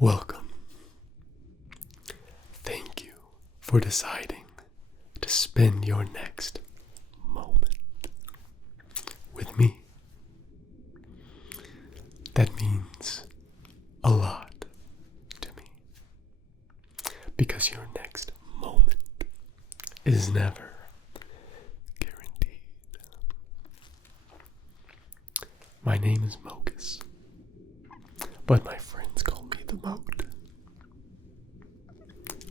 Welcome. Thank you for deciding to spend your next moment with me. That means a lot to me, because your next moment is never guaranteed. My name is Mogus, but my friends call me the Moat.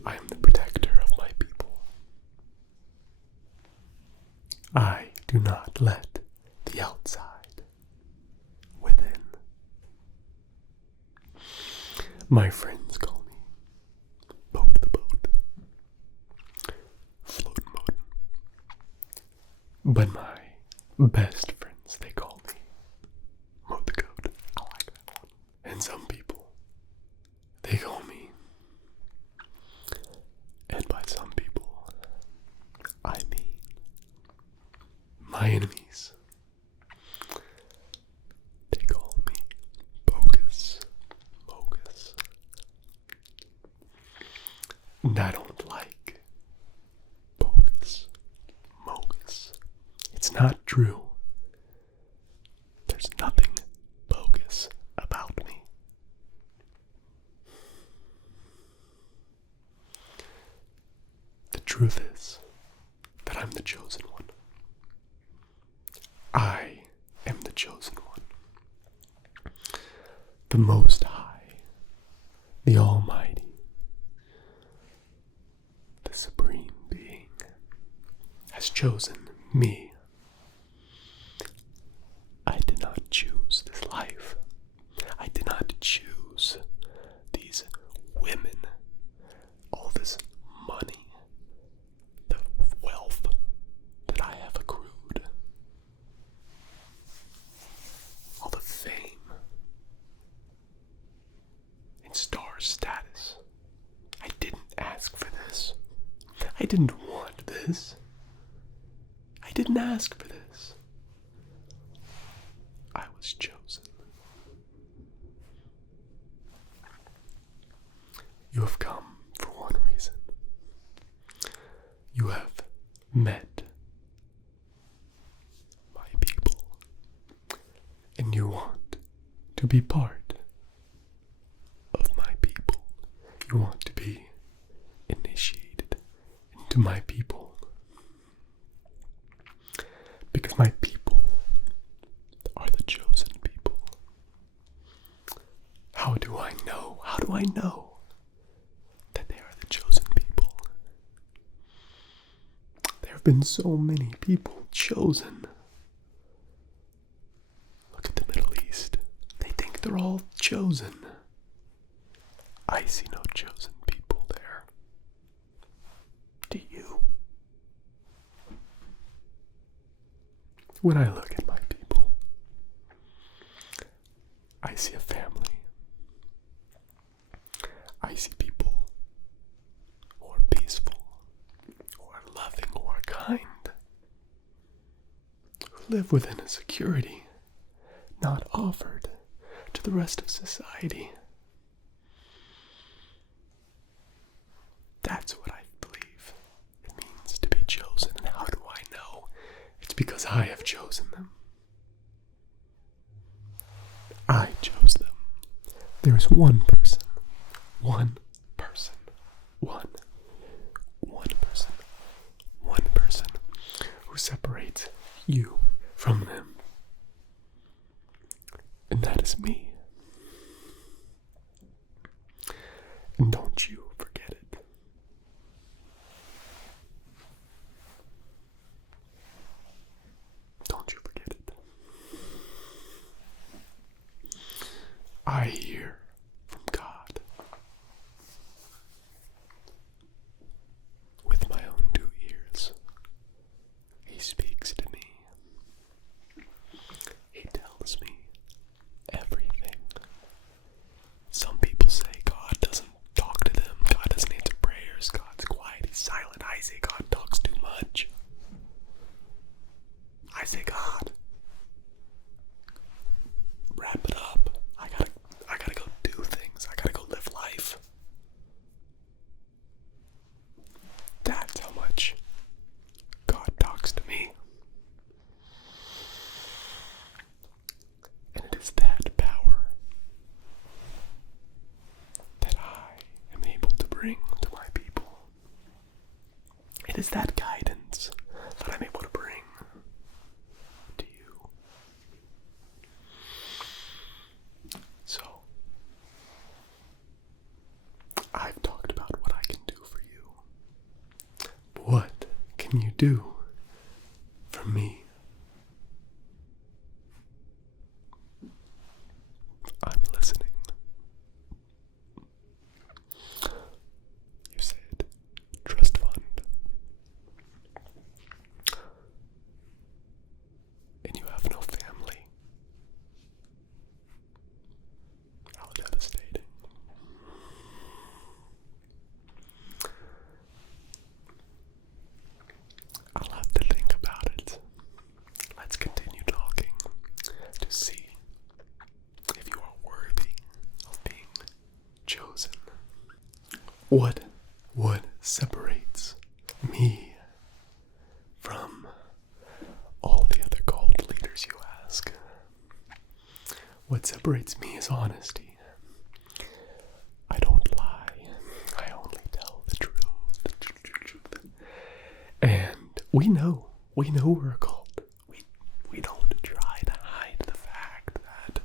I am the protector of my people. I do not let the outside within. My friends call me Boat the Boat, Float Moat. But my best friends, they call me Moat the Goat. I like that one. And some people, they call me, and by some people, I mean my enemies. They call me Bogus, Mogus. And I don't like Bogus, Mogus. It's not true. There's nothing bogus about me. The truth is that I'm the chosen one. I am the chosen one. The Most High, the Almighty, the Supreme Being has chosen me. I did not choose this life. I did not choose these women, all this money, the wealth that I have accrued, all the fame and star status. I didn't ask for this. I didn't want this. I didn't ask for this. I was chosen. You have come for one reason. You have met my people, and you want to be part of my people. You want to be initiated into my people, because my people are the chosen people. How do I know? How do I know that they are the chosen people? There have been so many people chosen. Look at the Middle East. They think they're all chosen. I see no chosen people there. Do you? When I look at my people, I see a family. I see people who are peaceful, who are loving, who are kind, who live within a security not offered to the rest of society. That's what I believe it means to be chosen. And how do I know? It's because I have chosen them. I chose them. There is one person, one person, one person who separates you from them. And that is me. And don't you forget it. Don't you forget it. I hear from God with my own 2 ears. He speaks to me. He tells me everything. Some people say God doesn't talk to them. God doesn't answer prayers. God's quiet. He's silent. I say God talks too much. I say God is that guidance that I'm able to bring to you. So, I've talked about what I can do for you. What can you do for me? I'm listening. You said trust fund. And you have no family. How devastating. I'll have to think about it. Let's continue talking to see if you are worthy of being chosen. What separates me from all the other cult leaders, you ask? What separates me is honesty. I don't lie. I only tell the truth. And we know we're a cult. We don't try to hide the fact that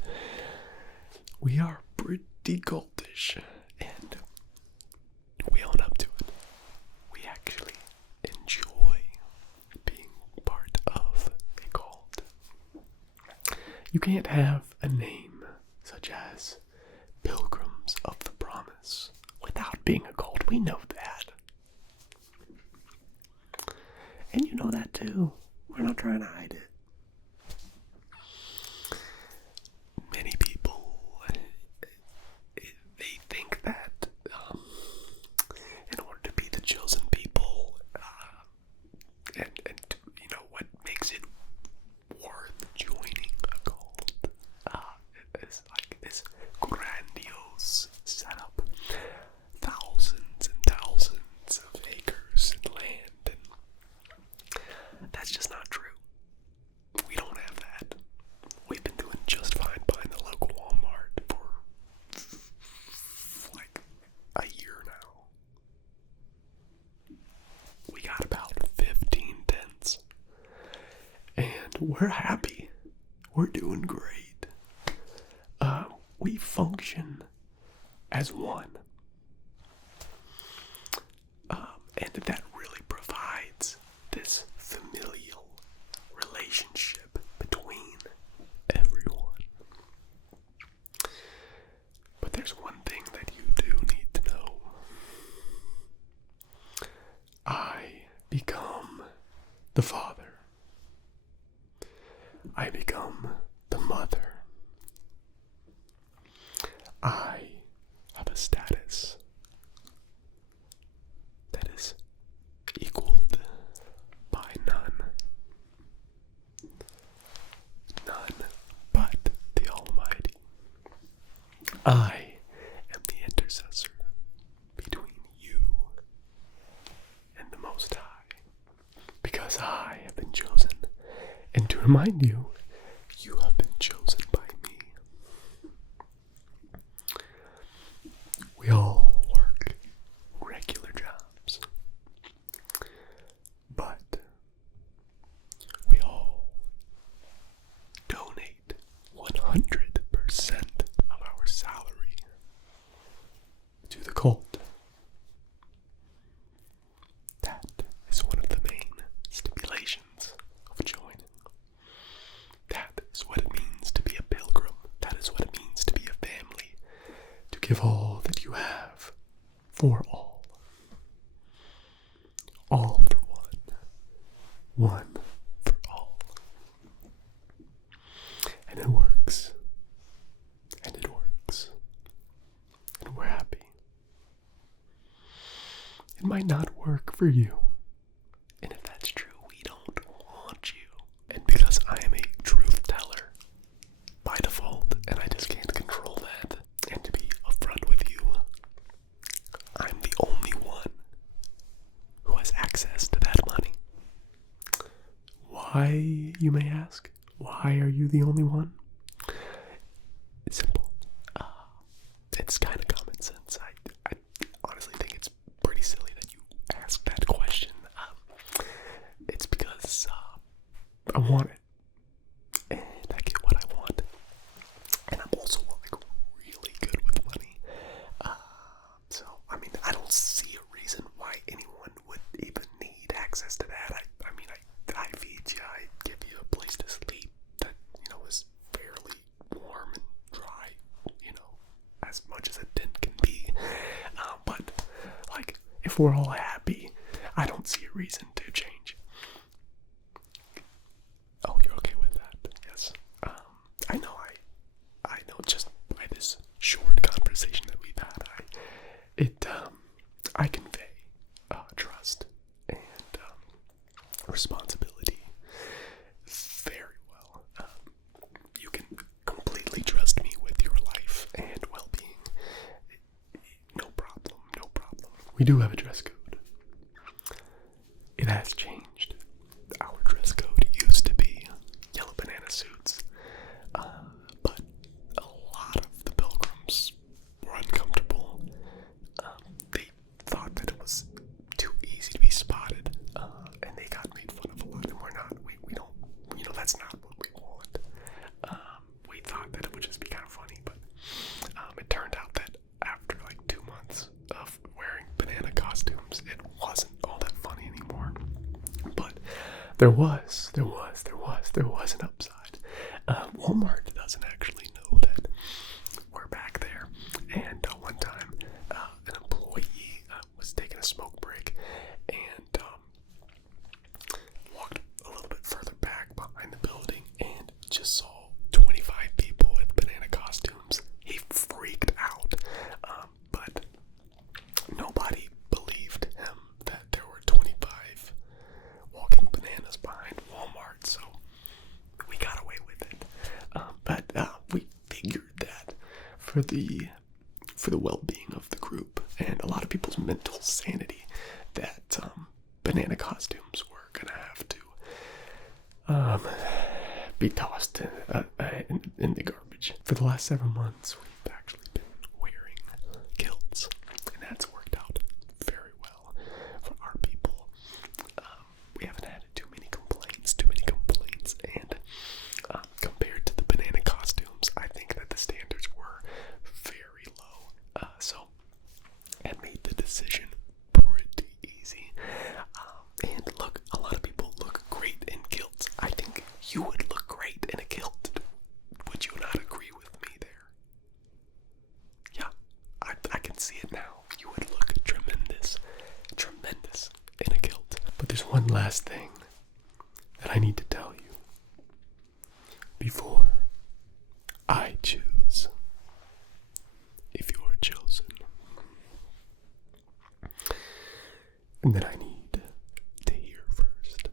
we are pretty cultish, and we own up to it. We actually enjoy being part of a cult. You can't have a name such as Pilgrims of the Promise without being a cult. We know that. And you know that too. We're not trying to hide it. Many people, they think that in order to be the chosen people, and you know what makes it worth joining a cult, is like this grandiose setup, thousands and thousands of acres and land, and that's just not true. We don't have that. We've been doing just fine buying the local Walmart for like a year now. We got about 15 tents, and we're happy. We're doing great. We function as one. And that really provides this familial relationship between everyone. But there's one thing that you do need to know. I become the father. I become the mother. I have a status that is equaled by none. None but the Almighty. I am the intercessor between you and the Most High, because I have been chosen. And to remind you, you have been chosen by me. We all work regular jobs, but we all donate 100% of our salary to the cult. That is one of the main stipulations of joining. That is what it means to be a pilgrim. That is what it means to be a family. To give all that you have for all. All for one. One for all. And it works. And it works. And we're happy. It might not work for you. And if that's true, we don't want you. And because I am a truth teller by default, and I just can't control that, and to be upfront with you, I'm the only one who has access to that money. Why, you may ask? Why are you the only one? It's simple. It's kind of common sense. I honestly think it's pretty silly that you asked that question. want it. And I get what I want. And I'm also like really good with money. So, I mean, I don't see a reason why anyone would even need access to that. I mean, I feed you, I give you a place to sleep that, is fairly warm and dry, as much as a tent can be. But, like, if we're all happy, I don't see a reason to change. Oh, you're okay with that? Yes. I know just by this short conversation that we've had, I convey trust and responsibility very well. You can completely trust me with your life and well-being. No problem, no problem. We do have a dress code. It has changed. Our dress code used to be yellow banana suits, but a lot of the Pilgrims were uncomfortable. They thought that it was too easy to be spotted, and they got made fun of a lot, and we're not. We don't, that's not what we want. We thought that it would just be kind of funny, but it turned out that after like 2 months of wearing banana costumes, it wasn't all that funny anymore. But there was an upside. Walmart doesn't actually know that we're back there. And one time, an employee was taking a smoke break and walked a little bit further back behind the building and just saw 25 people with banana costumes. He freaked out, but nobody believed him that there were 25 walking bananas behind Walmart, so we got away with it. But we figured that for the well-being of the group and a lot of people's mental sanity, that banana costumes were gonna have to be tossed in the garbage. For the last 7 months, we've actually been wearing kilts, and that's worked out very well for our people. We haven't had too many complaints, and compared to the banana costumes, I think that the standards were very low. So I made the decision pretty easy. And look, a lot of people look great in kilts. I think you would look great in a kilt. Would you not agree with me there? Yeah, I can see it now. You would look tremendous in a kilt. But there's one last thing that I need to tell you before I choose if you are chosen. And that I need to hear first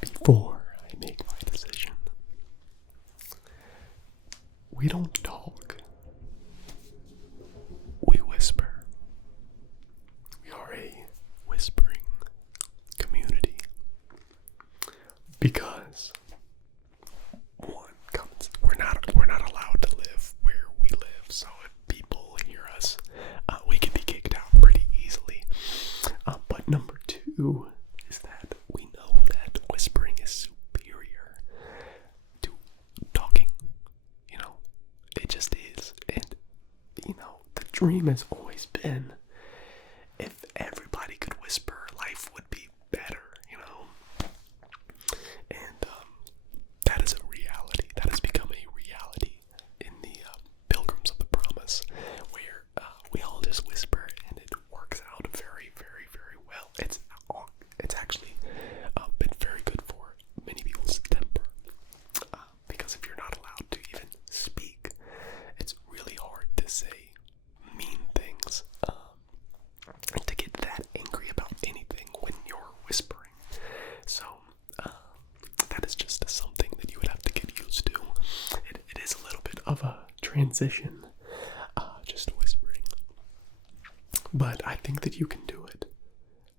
before I make my decision. We don't talk. We whisper. We are a whispering community. Because we're not allowed to live where we live, so if people hear us, we can be kicked out pretty easily. But number 2 is that we know that whispering is superior to talking. It just is. And the dream has always been, if everybody could whisper, life would be better. And that is a reality. That has become a reality in the Pilgrims of the Promise, where we all just whisper, and it works out very, very, very well. It's actually been very good for many people's temper, because if you're not allowed to even speak, it's really hard to say mean things, and to get that angry about anything when you're whispering. So that is just something that you would have to get used to. It is a little bit of a transition, just whispering, but I think that you can do it.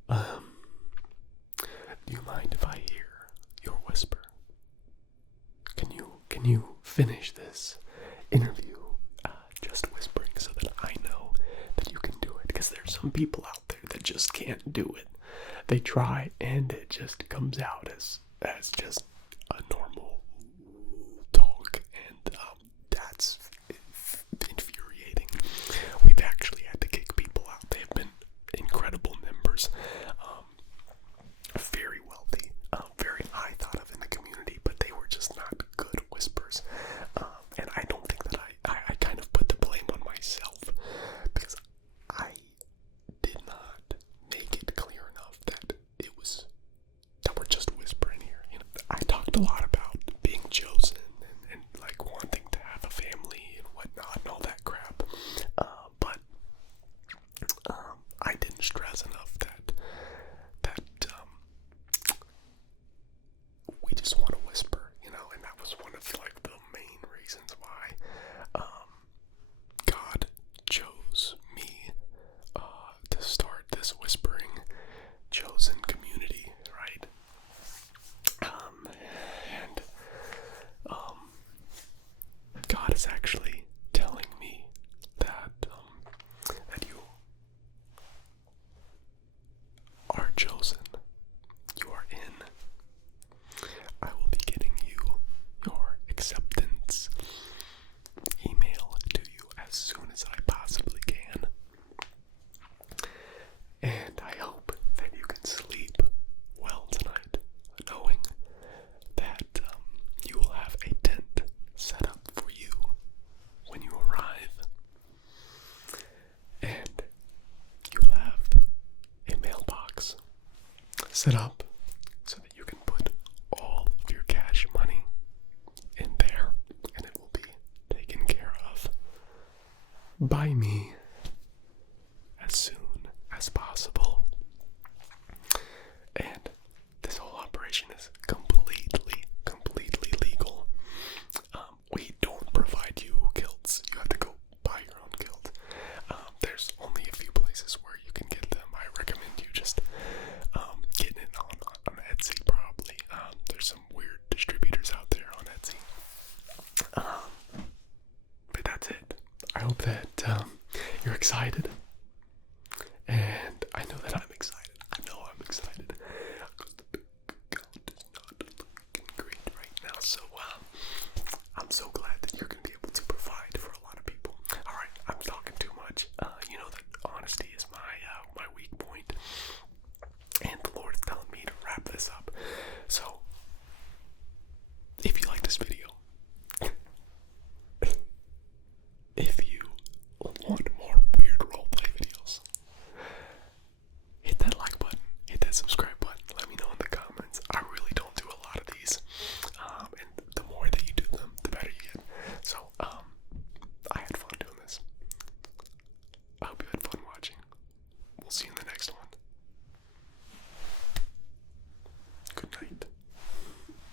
Do you mind if I hear your whisper? Can you finish this interview just whispering, so that I know that you can do it? Because there's some people out there that just can't do it. They try and it just comes out as just normal talk, and that's infuriating. We've actually had to kick people out. They have been incredible members, very wealthy, very high thought of in the community, but they were just not good whispers. And I don't think that I kind of put the blame on myself, because I did not make it clear enough that we're just whispering here. You know, I talked a lot about being chosen and like wanting to have a family and whatnot and all that crap. But I didn't stress enough that we just want to whisper, you know, and that was one of like the main reasons why God chose me to start this whispering chosen community, right? And God is actually telling me that you are chosen. You are in. I will be getting you your acceptance email to you as soon as I possibly can. And I hope that you can sleep well tonight, knowing that you will have a tent set up for you when you arrive. And you'll have a mailbox set up so that you can put all of your cash money in there, and it will be taken care of by me as soon as possible. And this whole operation is completely legal. We don't provide you kilts. You have to go buy your own kilt. There's only a few places where you can get them. I recommend you just getting it on Etsy, probably. There's some weird distributors out there on Etsy. But that's it. I hope that you're excited